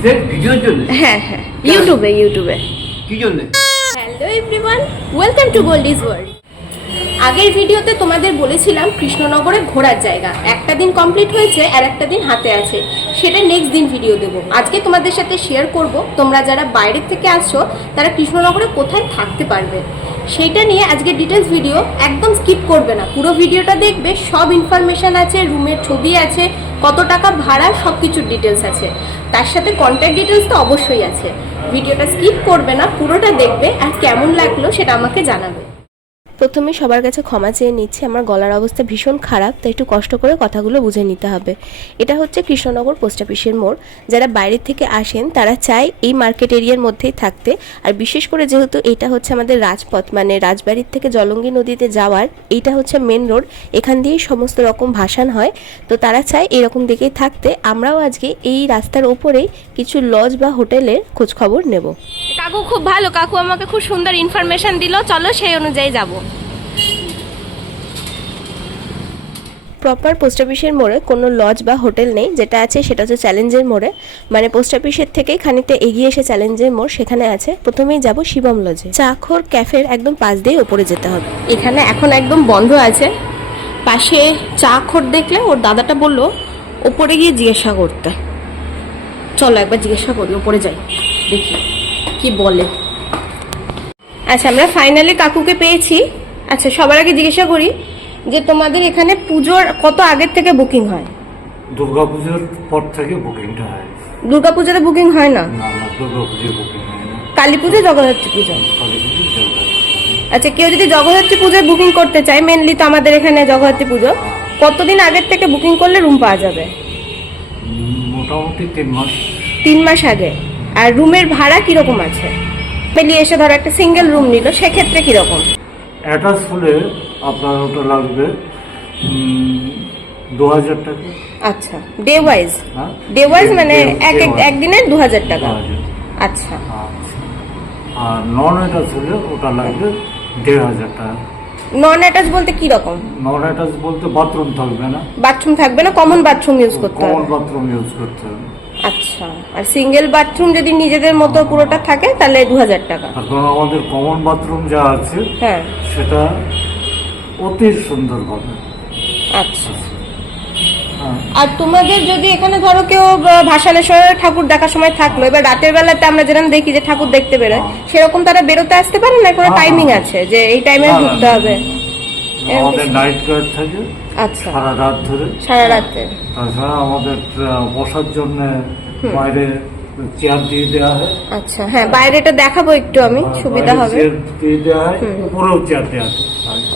কিসের ভিডিওর জন্য? হ্যাঁ হ্যাঁ। ইউটিউবে ইউটিউবে কি জন্য? Hello everyone welcome to Goldie's world আগের ভিডিওতে তোমাদের বলেছিলাম কৃষ্ণনগরে ঘোরার জায়গা। একটা দিন কমপ্লিট হয়েছে আর একটা দিন হাতে আছে। সেটা নেক্সট দিন ভিডিও দেব। আজকে তোমাদের সাথে শেয়ার করব। তোমরা যারা বাইরের থেকে আসছো তারা কৃষ্ণনগরে কোথায় থাকতে পারবে? সেইটা নিয়ে আজকে ডিটেলস ভিডিও একদম স্কিপ করবে না। পুরো ভিডিওটা দেখবে, সব ইনফরমেশান আছে রুমের ছবি আছে, কত টাকা ভাড়া সব কিছুর ডিটেলস আছে। তার সাথে কন্ট্যাক্ট ডিটেলস তো অবশ্যই আছে। ভিডিওটা স্কিপ করবে না, পুরোটা দেখবে আর কেমন লাগল সেটা আমাকে জানাবে। প্রথমে সবার কাছে ক্ষমা চেয়ে নিচ্ছি, আমার গলার অবস্থা ভীষণ খারাপ, তাই একটু কষ্ট করে কথাগুলো বুঝে নিতে হবে। এটা হচ্ছে কৃষ্ণনগর পোস্ট অফিসের মোড়। যারা বাইরের থেকে আসেন, তারা চায় এই মার্কেট এরিয়ার মধ্যেই থাকতে। আর বিশেষ করে যেহেতু এটা হচ্ছে আমাদের রাজপথ মানে রাজবাড়ির থেকে জলঙ্গি নদীতে যাওয়ার, এইটা হচ্ছে মেন রোড এখান দিয়েই সমস্ত রকম ভাসান হয়। তো তারা চায় এরকম দিকেই থাকতে। আমরাও আজকে এই রাস্তার ওপরেই কিছু লজ বা হোটেলের খোঁজখবর নেব। কাকু খুব ভালো। কাকু আমাকে খুব সুন্দর ইনফরমেশন দিল। চলো সেই অনুযায়ী যাব। প্রপার পোস্ট অফিসের মোড়ে কোনো লজ বা হোটেল নেই, যেটা আছে সেটা হচ্ছে চ্যালেঞ্জের মোড়ে। মানে পোস্ট অফিসের থেকেই খানিকটা এগিয়ে এসে চ্যালেঞ্জের মোড়, সেখানে আছে। প্রথমেই যাব শিবম লজে চাখর ক্যাফের একদম পাশ দিয়ে ওপরে যেতে হবে। এখানে এখন একদম বন্ধ আছে। পাশে চাখর দেখলে ওর দাদাটা বলল, ওপরে গিয়ে জিজ্ঞাসা করতে। চলো একবার জিজ্ঞাসা করি, ওপরে যাই। দেখি কি বলে। আচ্ছা আমরা ফাইনালি কাকুকে পেয়েছি। আচ্ছা সবার আগে জিজ্ঞাসা করি যে তোমাদের এখানে পুজোর কত আগের থেকে বুকিং হয়? দুর্গাপুজোর পর থেকে বুকিংটা হয়। দুর্গা পুজোতে বুকিং হয় না? না না দুর্গাপুজোর বুকিং হয় না। কালী পুজো? জগদ্ধাত্রী পুজো। আচ্ছা কেউ যদি জগদ্ধাত্রী পুজোয় বুকিং করতে চায় মেনলি তো আমাদের এখানে জগদ্ধাত্রী পুজো কতদিন আগের থেকে বুকিং করলে রুম পাওয়া যাবে? মোটামুটি তিন মাস। তিন মাস আগে। আর রুমের ভাড়া কীরকম আছে? ফ্যামিলি এসে ধরো একটা সিঙ্গেল রুম নিল সেক্ষেত্রে কীরকম? অ্যাটাচ হলে আপনার ওটা লাগবে দু হাজার টাকা। আচ্ছা ডে ওয়াইজ হ্যাঁ? ডে ওয়াইজ মানে এক এক। একদিনে দু হাজার টাকা? 2000 আচ্ছা। আচ্ছা। আর নন অ্যাটাচ হলে ওটা লাগবে দেড় হাজার টাকা। নন অ্যাটাচ বলতে কি রকম? নন অ্যাটাচ বলতে বাথরুম থাকবে না। বাথরুম থাকবে না কমন বাথরুম ইউজ করতে কমন বাথরুম ইউজ করতে হবে। আচ্ছা। আর সিঙ্গেল বাথরুম যদি নিজেদের মতো পুরোটা থাকে তাহলে দু হাজার টাকা এখন আমাদের কমন বাথরুম যা আছে হ্যাঁ। সেটা অতি সুন্দরভাবে আচ্ছা। হ্যাঁ আর তোমাদের যদি এখানে ধরো কেউ ভাসানেশ্বরের ঠাকুর দেখার সময় থাকল এবার রাতের বেলাতে আমরা যেরকম দেখি যে ঠাকুর দেখতে বেরোয় সেরকম তারা বেরোতে আসতে পারে না? কোনো হ্যাঁ, টাইমিং হ্যাঁ। আছে যে এই টাইমে ঢুকতে হবে? আমাদের নাইট গার্ড থাকে। আচ্ছা। সারা রাত ধরে। সারা রাতে। তাছাড়া আমাদের বসার জন্য বাইরে চেয়ার দিয়ে দেওয়া হয়। আচ্ছা হ্যাঁ বাইরেটা দেখাবো একটু আমি সুবিধা হবে। চেয়ার দিয়ে দেওয়া হয়। উপরেও চেয়ার দেওয়া আছে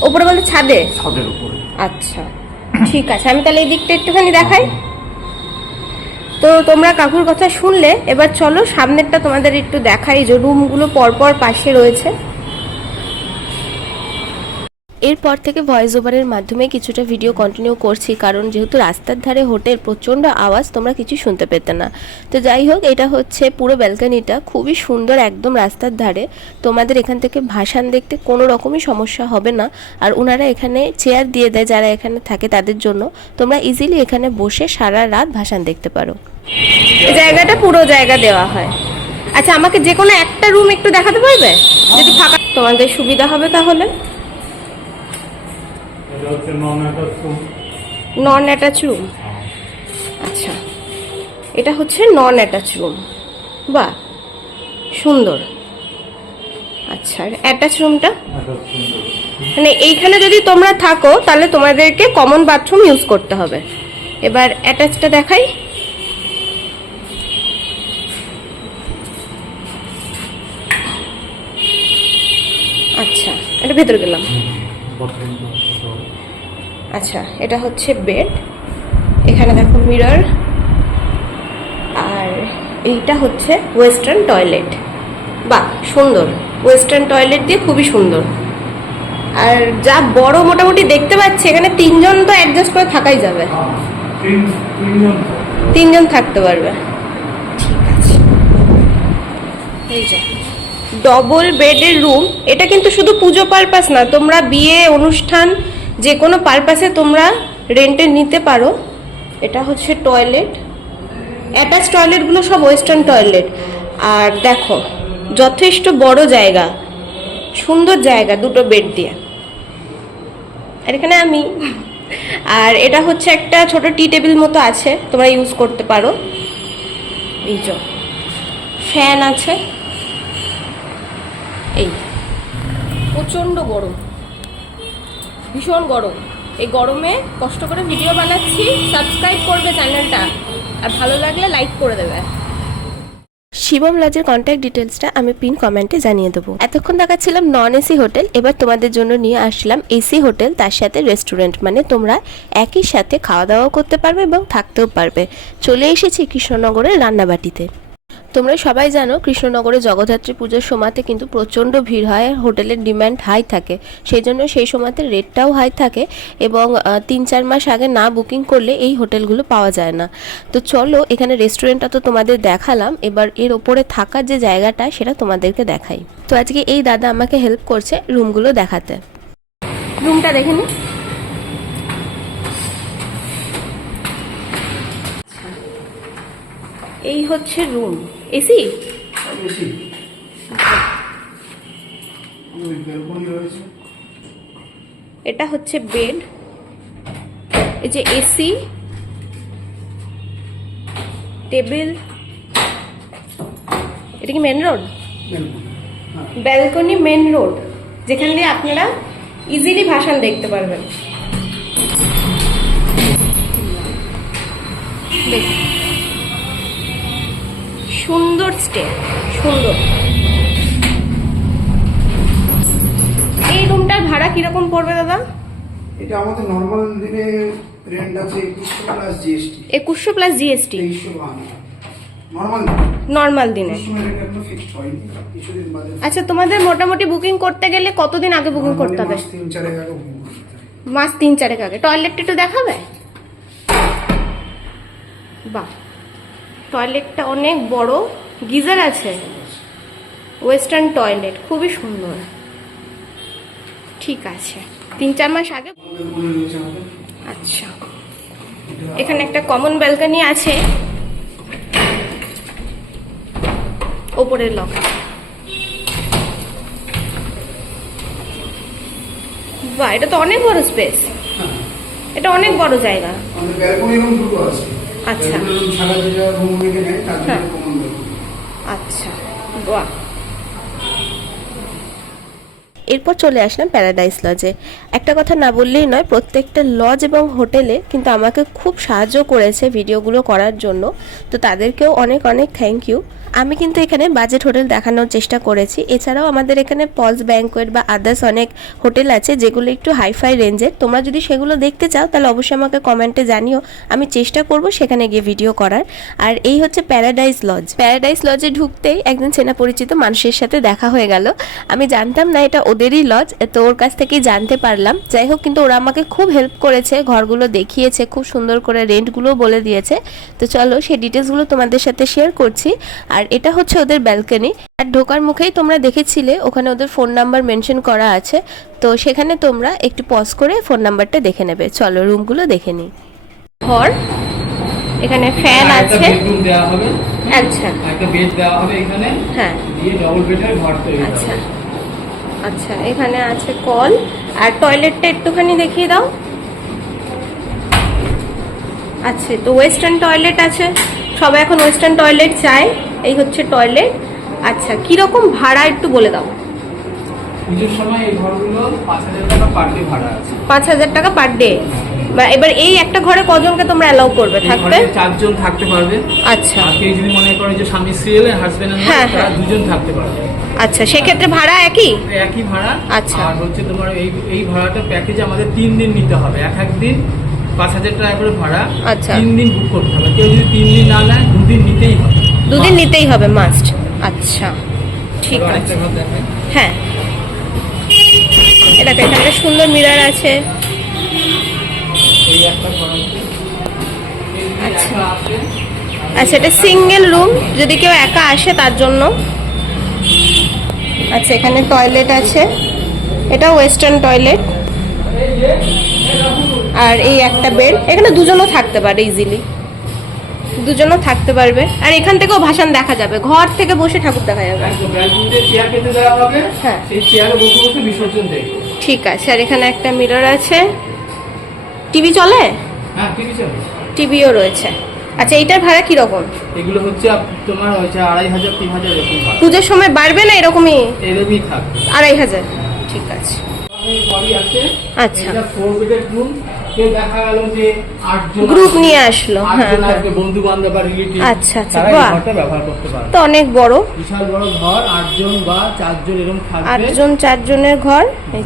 উপরে বলতে ছাদে? ছাদের উপরে। আচ্ছা ঠিক আছে। আমি তাহলে এই দিকটা একটুখানি দেখাই। তো তোমরা কাকুর কথা শুনলে এবার চলো সামনেরটা তোমাদের একটু দেখাই যে রুমগুলো পরপর পাশে রয়েছে। এরপর থেকে ভয়েস ওভারের মাধ্যমে কিছুটা ভিডিও কন্টিনিউ করছি, কারণ যেহেতু রাস্তার ধারে হোটেল প্রচণ্ড আওয়াজ, তোমরা কিছু শুনতে পেতে না। তো যাই হোক, এটা হচ্ছে পুরো ব্যালকানিটা, খুবই সুন্দর একদম রাস্তার ধারে। তোমাদের এখান থেকে ভাসান দেখতে কোনো রকমই সমস্যা হবে না। আর ওনারা এখানে চেয়ার দিয়ে দেয় যারা এখানে থাকে তাদের জন্য। তোমরা ইজিলি এখানে বসে সারা রাত ভাসান দেখতে পারো। জায়গাটা পুরো জায়গা দেওয়া হয়। আচ্ছা আমাকে যে কোনো একটা রুম একটু দেখাতে পারবে? যদি ফাঁকা তোমাদের সুবিধা হবে তাহলে। এটা হচ্ছে non attach room non attach room আচ্ছা। এটা হচ্ছে নন অ্যাটাচ রুম বাহ সুন্দর। আচ্ছা অ্যাটাচ রুমটা মানে এইখানে যদি তোমরা থাকো তাহলে তোমাদেরকে কমন বাথরুম ইউজ করতে হবে। এবার অ্যাটাচটা দেখাই। আচ্ছা এটা ভেতরে গেলাম। আচ্ছা এটা হচ্ছে বেড এখানে দেখো মিরর আর এইটা হচ্ছে ওয়েস্টার্ন টয়লেট বাহ সুন্দর। ওয়েস্টার্ন টয়লেট দিয়ে খুবই সুন্দর। আর যা বড় মোটামুটি দেখতে পাচ্ছি এখানে তিনজন তো অ্যাডজাস্ট করে থাকাই যাবে। তিনজন। তিনজন থাকতে পারবে। ঠিক আছে। এই যে ডবল বেডের রুম এটা কিন্তু শুধু পুজো পারপাস না তোমরা বিয়ে অনুষ্ঠান যে কোনো পারপাসে তোমরা রেন্টে নিতে পারো। এটা হচ্ছে টয়লেট অ্যাটাচ টয়লেটগুলো সব ওয়েস্টার্ন টয়লেট আর দেখো, যথেষ্ট বড় জায়গা, সুন্দর জায়গা দুটো বেড দিয়ে। আর এখানে আমি। আর এটা হচ্ছে একটা ছোট টি টেবিল মতো আছে, তোমরা ইউজ করতে পারো। এই যে ফ্যান আছে। এই, প্রচণ্ড গরম। ভীষণ গরম। এই গরমে কষ্ট করে ভিডিও বানাচ্ছি সাবস্ক্রাইব করবে চ্যানেলটা আর ভালো লাগলে লাইক করে দেবে। শিবম লজের কন্ট্যাক্ট ডিটেলসটা আমি পিন কমেন্টে জানিয়ে দেবো। এতক্ষণ দেখাচ্ছিলাম নন এসি হোটেল এবার তোমাদের জন্য নিয়ে আসলাম এসি হোটেল তার সাথে রেস্টুরেন্ট মানে তোমরা একই সাথে খাওয়া দাওয়া করতে পারবে এবং থাকতেও পারবে। চলে এসেছি কৃষ্ণনগরের রান্নাবাটিতে। তোমরা সবাই জানো কৃষ্ণনগরে জগদ্ধাত্রী পুজোর সময়তে কিন্তু প্রচণ্ড ভিড় হয়, হোটেলের ডিমান্ড হাই থাকে। সেই জন্য সেই সময়তে রেটটাও হাই থাকে এবং তিন চার মাস আগে না বুকিং করলে এই হোটেলগুলো পাওয়া যায় না। তো চলো, এখানে রেস্টুরেন্টটা তো তোমাদের দেখালাম। এবার এর ওপরে থাকার যে জায়গাটা, সেটা তোমাদেরকে দেখাই। তো আজকে এই দাদা আমাকে হেল্প করছে রুমগুলো দেখাতে। রুমটা দেখে নি। এই হচ্ছে রুম। এসি এটা হচ্ছে বেড। এই যে এসি টেবিল। এটা কি main road balcony main road যেখান দিয়ে আপনারা ইজিলি ভাসান দেখতে পারবেন। বেশ। সুন্দর স্টে সুন্দর। এই রুমটার ভাড়া কীরকম পড়বে দাদা? এটা আমাদের নর্মাল দিনে রেন্ট আছে একুশশো প্লাস জিএসটি একুশশো প্লাস জিএসটি তেইশশো বাহান্ন। নর্মাল নর্মাল দিনে। বাদে। আচ্ছা তোমাদের মোটামুটি বুকিং করতে গেলে কতদিন আগে বুকিং করতে হবে? মাস তিন চারেক আগে বুকিং করতে হবে। মাস তিন চারেক আগে। টয়লেটটা একটু দেখাবে? বাহ। টয়লেটটা অনেক বড়, গিজার আছে। ওয়েস্টার্ন টয়লেট খুবই সুন্দর। ঠিক আছে। তিন চার মাস আগে আচ্ছা। এখানে একটা কমন ব্যালকনি আছে। ওপরের লক বাহ, এটা তো অনেক বড় স্পেস এটা অনেক বড় জায়গা। আচ্ছা। ব্যালকনি রুম ছাড়া যেটা রুম অনেকে নেয় তার হ্যাঁ। আচ্ছা বাহ। এরপর চলে আসলাম প্যারাডাইস লজে একটা কথা না বললেই নয় প্রত্যেকটা লজ এবং হোটেলে কিন্তু আমাকে খুব সাহায্য করেছে ভিডিওগুলো করার জন্য। তো তাদেরকেও অনেক অনেক থ্যাংক ইউ আমি কিন্তু এখানে বাজেট হোটেল দেখানোর চেষ্টা করেছি। এছাড়াও আমাদের এখানে পলস ব্যাঙ্কোয়েট বা আদার্স অনেক হোটেল আছে, যেগুলো একটু হাইফাই রেঞ্জের। তোমরা যদি সেগুলো দেখতে চাও, তাহলে অবশ্যই আমাকে কমেন্টে জানিও। আমি চেষ্টা করব সেখানে গিয়ে ভিডিও করার। আর এই হচ্ছে প্যারাডাইস লজ প্যারাডাইস লজে ঢুকতেই একজন চেনা পরিচিত মানুষের সাথে দেখা হয়ে গেল। আমি জানতাম না এটা ওদেরই লজ তো ওর কাছ থেকেই জানতে পারলাম। যাই হোক, কিন্তু ওরা আমাকে খুব হেল্প করেছে, ঘরগুলো দেখিয়েছে, খুব সুন্দর করে রেন্টগুলো বলে দিয়েছে। তো চলো সেই ডিটেলসগুলো তোমাদের সাথে শেয়ার করছি। আর এটা হচ্ছে ওদের ব্যালকনি আর ঢোকার মুখেই তোমরা দেখেছিলে ওখানে ওদের ফোন নাম্বার মেনশন করা আছে। তো সেখানে তোমরা একটু পজ করে ফোন নাম্বারটা দেখে নেবে। চলো রুমগুলো দেখে নিই। ঘর এখানে ফ্যান আছে। আচ্ছা। একটা বেড দেওয়া হবে এখানে। হ্যাঁ। দিয়ে ডবল বেডের ঘর তৈরি আচ্ছা। আচ্ছা এখানে আছে কল। আর টয়লেটটা একটুখানি দেখিয়ে দাও। আচ্ছা তো ওয়েস্টার্ন টয়লেট আছে। সবাই এখন ওয়েস্টার্ন টয়লেট চায়। এই হচ্ছে টয়লেট আচ্ছা কীরকম ভাড়া একটু বলে দাও। পাঁচ হাজার টাকা পার ডে ভাড়া পাঁচ হাজার টাকা পার ডে এবার এই একটা ঘরে কজনকে তোমরা অ্যালাউ করবে? থাকবে? চারজন থাকতে পারবে। আচ্ছা। যদি মনে করে যে স্বামী স্ত্রী এলে হাজবেন্ড হ্যাঁ, হ্যাঁ। দুজন থাকতে পারবে। আচ্ছা সেক্ষেত্রে ভাড়া একই? একই ভাড়া। আচ্ছা। আর হচ্ছে তোমার এই এই ভাড়াটা প্যাকেজে আমাদের তিন দিন নিতে হবে। এক এক দিন পাঁচ হাজার টাকা করে ভাড়া। আচ্ছা। তিন দিন বুক করতে হবে। কেউ যদি তিন দিন না নেয় দুদিন নিতেই হবে। দুদিন নিতেই হবে মাস্ট আচ্ছা ঠিক আছে। হ্যাঁ। এটা এখানে একটা সুন্দর মিরর আছে। আচ্ছা। আচ্ছা এটা সিঙ্গেল রুম যদি কেউ একা আসে তার জন্য। আচ্ছা এখানে টয়লেট আছে। এটা ওয়েস্টার্ন টয়লেট আর এই একটা বেড এখানে দুজনও থাকতে পারে ইজিলি দুজনও থাকতে পারবে। আর এখান থেকেও ভাসান দেখা যাবে। ঘর থেকে বসে ঠাকুর দেখা যাবে। হ্যাঁ। ঠিক আছে আর এখানে একটা মিরর আছে। টিভি চলে? হ্যাঁ টিভিও রয়েছে। আচ্ছা এইটার ভাড়া কীরকম? এগুলো হচ্ছে তোমার হচ্ছে আড়াই হাজার তিন হাজার এরকম পুজোর সময় বাড়বে না এরকমই? এরকমই থাকবে। আড়াই হাজার। ঠিক আছে। আছে। আচ্ছা। এটা ফোর বেডের রুম কেউ দেখা গেল যে আটজন গ্রুপ নিয়ে আসলো হ্যাঁ হ্যাঁ। বন্ধু বান্ধব বা রিলেটিভ আচ্ছা, আচ্ছা, ঘরটা ব্যবহার করতে পারবে তো অনেক বড়। বিশাল বড় ঘর আটজন বা চারজন এরকম থাকবে। আটজন চারজনের ঘর এই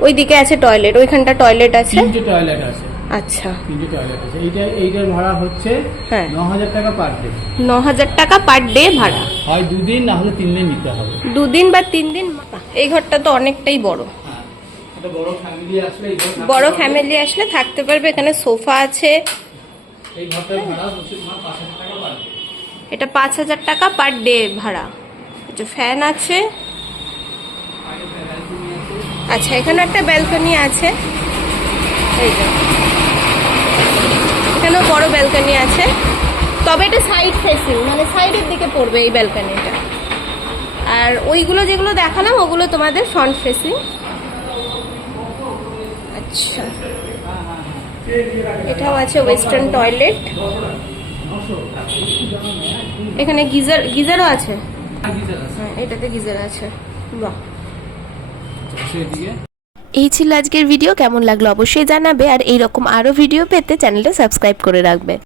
ওইদিকে আছে টয়লেট ওইখানটা টয়লেট আছে? তিনটে টয়লেট আছে। আচ্ছা। তিনটে টয়লেট আছে। এইটা এইটার ভাড়া হচ্ছে হ্যাঁ। ন হাজার টাকা পার ডে ন হাজার টাকা পার ডে ভাড়া। হয় দুদিন না হলে তিন দিন নিতে হবে। দুদিন বা তিন দিন এই ঘরটা তো অনেকটাই বড়। বড় ফ্যামিলি আসলে থাকতে পারবে। এখানে সোফা আছে। এটা পাঁচ হাজার টাকা পার ডে ভাড়া। এটা ফ্যান আছে। আচ্ছা এখানে একটা ব্যালকনি আছে। এই যে। এখানেও বড় ব্যালকনি আছে। তবে এটা সাইড ফেসিং মানে সাইডের দিকে পড়বে এই ব্যালকনিটা আর ওইগুলো যেগুলো দেখালাম ওগুলো তোমাদের ফ্রন্ট ফেসিং আচ্ছা। এটাও আছে ওয়েস্টার্ন টয়লেট এখানে গিজার, গিজারও আছে? হ্যাঁ এটাতে গিজার আছে। বাহ। এই ছিল আজকের ভিডিও। কেমন লাগল অবশ্যই জানাবে। আর এইরকম আরও ভিডিও পেতে চ্যানেলটা সাবস্ক্রাইব করে রাখবে।